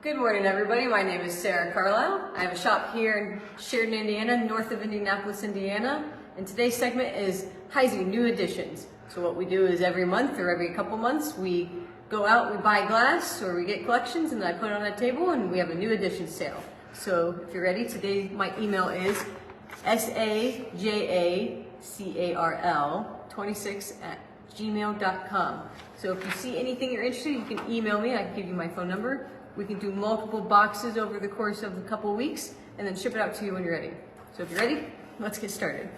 Good morning, everybody. My name is Sarah Carlisle. I have a shop here in Sheridan, Indiana, north of Indianapolis, Indiana. And today's segment is Heisey New Additions. So what we do is every month or every couple months, we go out, we buy glass, or we get collections, and I put it on a table, and we have a new edition sale. So if you're ready, today my email is sajacarl26@gmail.com. So if you see anything you're interested in, you can email me. I can give you my phone number. We can do multiple boxes over the course of a couple weeks and then ship it out to you when you're ready. So if you're ready, let's get started.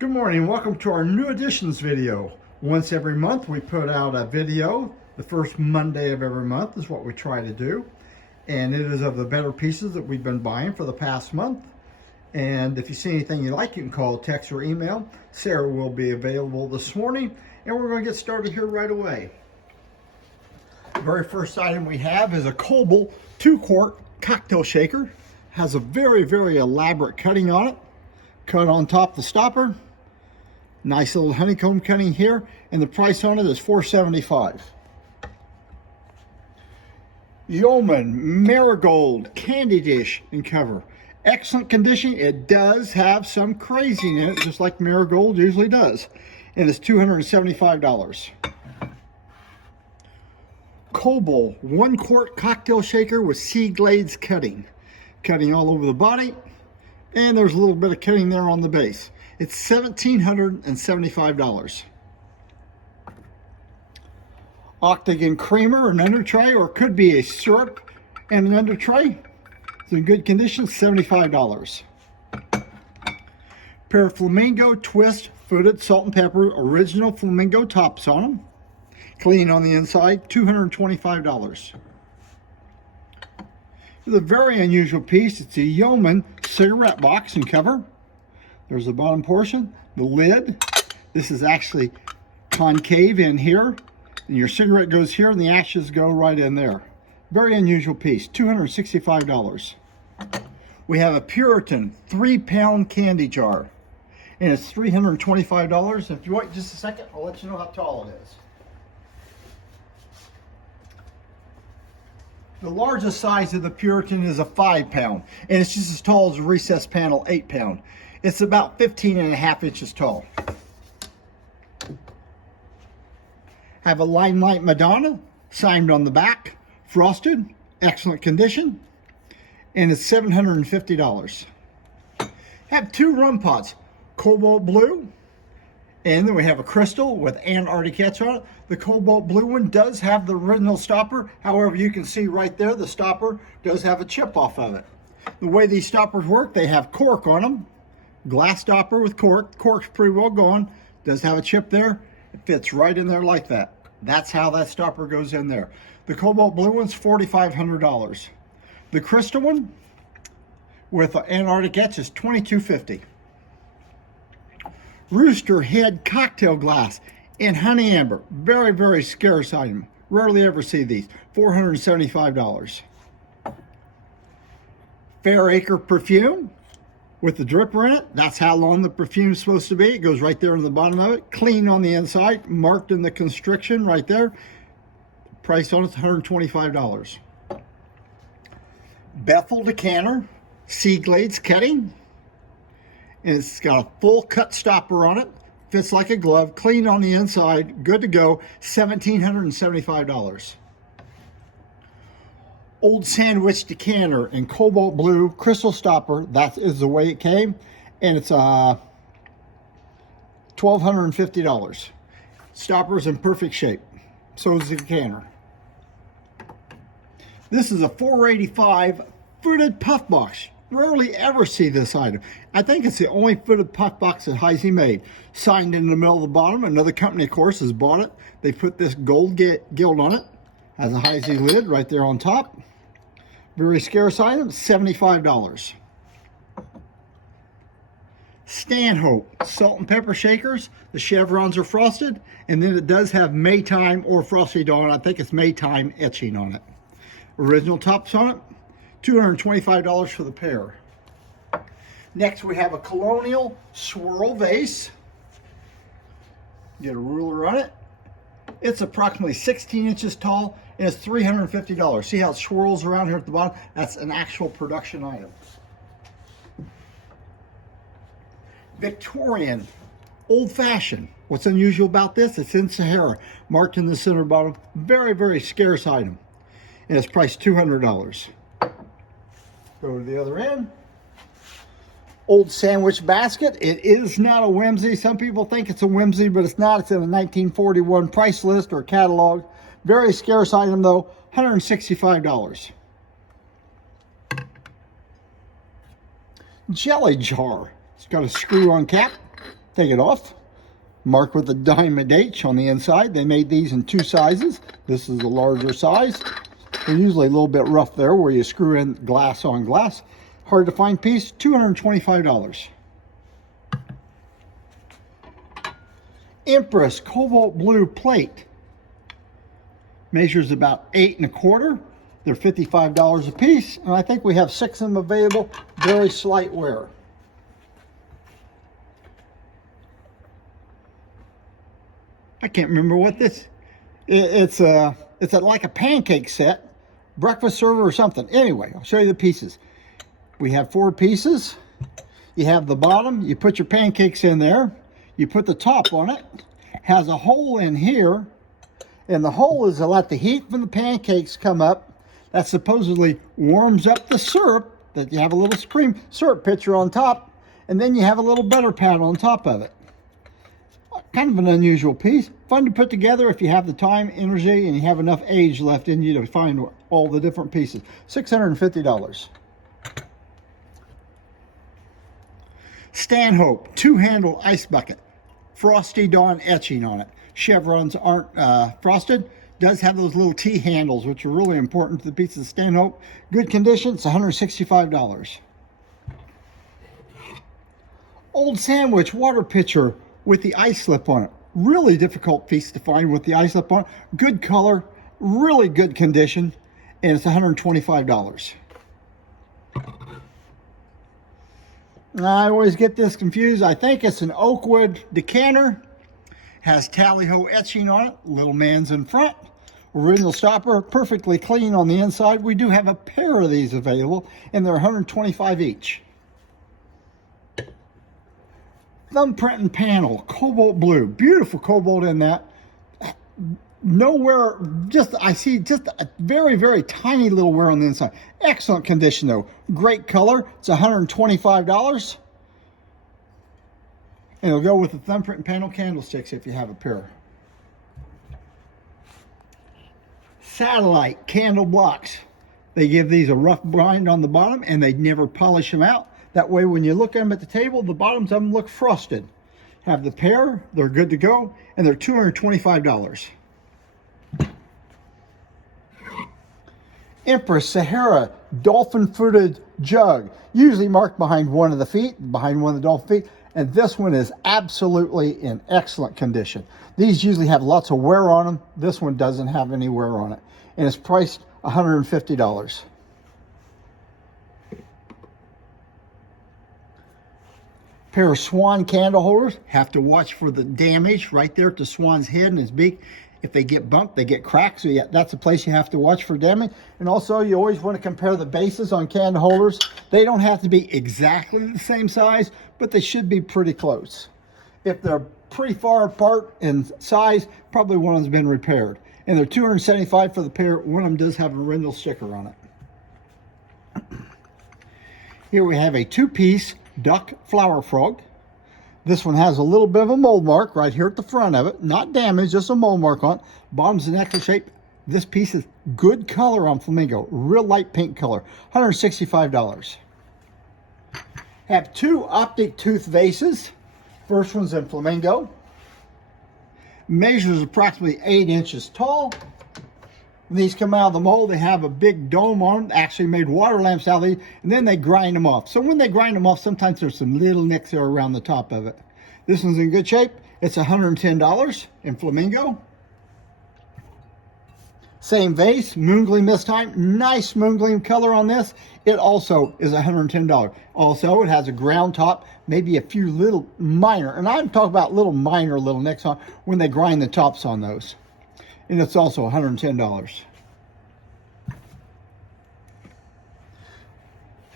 Good morning, welcome to our new additions video. Once every month we put out a video. The first Monday of every month is what we try to do. And it is of the better pieces that we've been buying for the past month. And if you see anything you like, you can call, text, or email. Sarah will be available this morning, and we're going to get started here right away. The very first item we have is a Cobalt 2-quart cocktail shaker. Has a very, very elaborate cutting on it. Cut on top the stopper. Nice little honeycomb cutting here, and the price on it is $4.75. Yeoman Marigold Candy Dish and Cover. Excellent condition. It does have some crazy in it, just like Marigold usually does. And it's $275. Cobalt 1-quart cocktail shaker with sea glades cutting. Cutting all over the body. And there's a little bit of cutting there on the base. It's $1,775. Octagon creamer, an under tray, or it could be a syrup and an under tray. It's in good condition, $75. Pair of Flamingo Twist Footed Salt and Pepper Original Flamingo tops on them. Clean on the inside, $225. It's a very unusual piece. It's a Yeoman cigarette box and cover. There's the bottom portion, the lid. This is actually concave in here. And your cigarette goes here and the ashes go right in there. Very unusual piece, $265. We have a Puritan 3-pound candy jar. And it's $325. If you wait just a second, I'll let you know how tall it is. The largest size of the Puritan is a 5-pound, and it's just as tall as a recessed panel 8-pound. It's about 15.5 inches tall. Have a Limelight Madonna, signed on the back, frosted, excellent condition, and it's $750. Have 2 rum pots, Cobalt Blue, and then we have a crystal with Antarctic etch on it. The Cobalt Blue one does have the original stopper. However, you can see right there, the stopper does have a chip off of it. The way these stoppers work, they have cork on them. Glass stopper with cork. Cork's pretty well gone. Does have a chip there. It fits right in there like that. That's how that stopper goes in there. The Cobalt Blue one's $4,500. The crystal one with Antarctic etch is $2,250. Rooster Head cocktail glass in honey amber. Very, very scarce item. Rarely ever see these. $475. Fair Acre perfume with the dripper in it. That's how long the perfume's supposed to be. It goes right there on the bottom of it. Clean on the inside. Marked in the constriction right there. Price on it's $125. Bethel decanter. Sea glades cutting. And it's got a full cut stopper on it. Fits like a glove. Clean on the inside. Good to go. $1,775. Old Sandwich decanter in Cobalt Blue crystal stopper. That is the way it came. And it's $1,250. Stopper's in perfect shape. So is the decanter. This is a $485 footed puff box. Rarely ever see this item. I think it's the only footed puff box that Heisey made. Signed in the middle of the bottom. Another company, of course, has bought it. They put this gold gild on it. Has a Heisey lid right there on top. Very scarce item, $75. Stanhope salt and pepper shakers. The chevrons are frosted. And then it does have Maytime or Frosty Dawn. I think it's Maytime etching on it. Original tops on it. $225 for the pair. Next we have a Colonial swirl vase. Get a ruler on it. It's approximately 16 inches tall and it's $350. See how it swirls around here at the bottom? That's an actual production item. Victorian, old-fashioned. What's unusual about this? It's in Sahara, marked in the center bottom. Very, very scarce item. And it's priced $200. Go to the other end. Old sandwich basket. It is not a whimsy. Some people think it's a whimsy, but it's not. It's in a 1941 price list or catalog. Very scarce item though, $165. Jelly jar. It's got a screw-on cap. Take it off. Marked with a diamond H on the inside. They made these in 2 sizes. This is the larger size. They're usually a little bit rough there where you screw in glass on glass. Hard to find piece, $225. Empress cobalt blue plate. Measures about 8 1/4. They're $55 a piece, and I think we have 6 of them available. Very slight wear. I can't remember what this. It's like a pancake set, breakfast server or something. Anyway, I'll show you the pieces. We have 4 pieces. You have the bottom. You put your pancakes in there. You put the top on it. Has a hole in here, and the hole is to let the heat from the pancakes come up. That supposedly warms up the syrup. That you have a little cream syrup pitcher on top, and then you have a little butter pad on top of it. Kind of an unusual piece. Fun to put together if you have the time, energy, and you have enough age left in you to find all the different pieces. $650. Stanhope 2-handle ice bucket. Frosty Dawn etching on it. Chevrons aren't frosted. Does have those little T handles, which are really important to the piece of Stanhope. Good condition. It's $165. Old sandwich water pitcher with the ice slip on it. Really difficult piece to find with the ice slip on it. Good color, really good condition, and it's $125. I always get this confused. I think it's an Oakwood decanter. Has tally-ho etching on it. Little man's in front. Original stopper, perfectly clean on the inside. We do have a pair of these available, and they're $125 each. Thumbprint and panel, cobalt blue. Beautiful cobalt in that. Nowhere, I see just a very, very tiny little wear on the inside. Excellent condition though. Great color. It's $125. And it'll go with the thumbprint and panel candlesticks if you have a pair. Satellite candle blocks. They give these a rough grind on the bottom and they never polish them out. That way when you look at them at the table, the bottoms of them look frosted. Have the pair, they're good to go, and they're $225. Empress Sahara dolphin-footed jug, usually marked behind one of the feet, behind one of the dolphin feet, and this one is absolutely in excellent condition. These usually have lots of wear on them. This one doesn't have any wear on it, and it's priced $150. Pair of swan candle holders. Have to watch for the damage right there at the swan's head and his beak. If they get bumped, they get cracked. So yeah, that's a place you have to watch for damage. And also, you always want to compare the bases on candle holders. They don't have to be exactly the same size, but they should be pretty close. If they're pretty far apart in size, probably one of them's been repaired. And they're $275 for the pair. One of them does have a original sticker on it. Here we have a 2-piece duck flower frog. This one has a little bit of a mold mark right here at the front of it. Not damaged, just a mold mark on it. Bottom's an necklace shape. This piece is good color on flamingo. Real light pink color. $165. Have 2 optic tooth vases. First one's in flamingo. Measures approximately 8 inches tall. When these come out of the mold, they have a big dome on them. Actually made water lamps out of these, and then they grind them off. So when they grind them off, sometimes there's some little nicks there around the top of it. This one's in good shape. It's $110 in flamingo. Same vase, moongleam this time. Nice moongleam color on this. It also is $110. Also, it has a ground top, maybe a few little minor, and I'm talking about little minor little nicks on when they grind the tops on those. and it's also $110.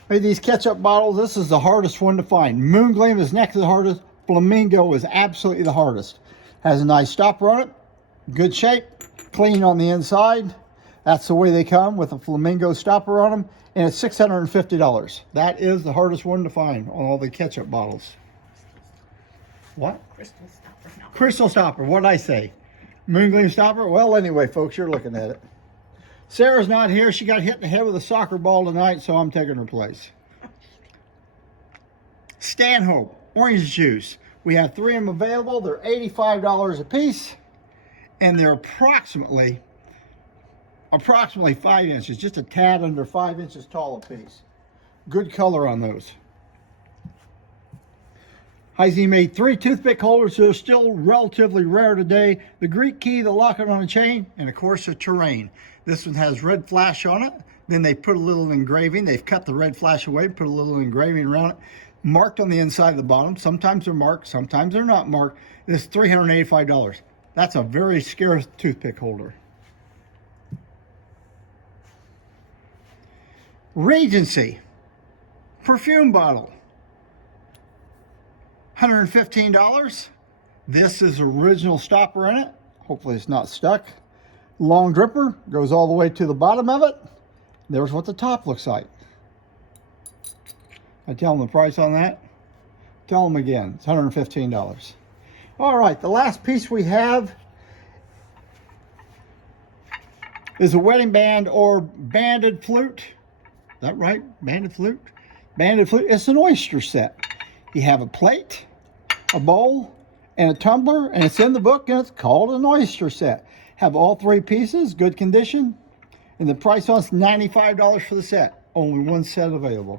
Hey, these ketchup bottles, this is the hardest one to find. Moon Gleam is next to the hardest. Flamingo is absolutely the hardest. Has a nice stopper on it, good shape, clean on the inside. That's the way they come, with a Flamingo stopper on them, and it's $650. That is the hardest one to find on all the ketchup bottles. What? Crystal stopper. No. Crystal stopper, what did I say? Moon Gleam stopper? Well, anyway, folks, you're looking at it. Sarah's not here. She got hit in the head with a soccer ball tonight, so I'm taking her place. Stanhope orange juice. We have 3 of them available. They're $85 a piece, and they're approximately 5 inches, just a tad under 5 inches tall a piece. Good color on those. Heisey made 3 toothpick holders that are still relatively rare today. The Greek key, the locket on a chain, and of course the terrain. This one has red flash on it. Then they put a little engraving. They've cut the red flash away, put a little engraving around it. Marked on the inside of the bottom. Sometimes they're marked, sometimes they're not marked. This is $385. That's a very scarce toothpick holder. Regency perfume bottle. $115. This is original stopper in it. Hopefully it's not stuck. Long dripper, goes all the way to the bottom of it. There's what the top looks like. I tell them the price on that. Tell them again, it's $115. All right, the last piece we have is a wedding band or banded flute. Is that right? Banded flute? Banded flute. It's an oyster set. You have a plate, a bowl, and a tumbler, and it's in the book, and it's called an oyster set. Have all 3 pieces, good condition, and the price on it's $95 for the set. Only 1 set available.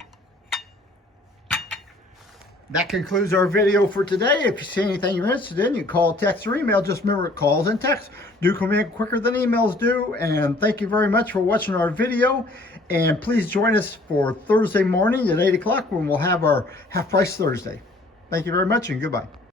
That concludes our video for today. If you see anything you're interested in, you can call, text, or email. Just remember, calls and texts do come in quicker than emails do. And thank you very much for watching our video. And please join us for Thursday morning at 8 o'clock when we'll have our Half Price Thursday. Thank you very much, and goodbye.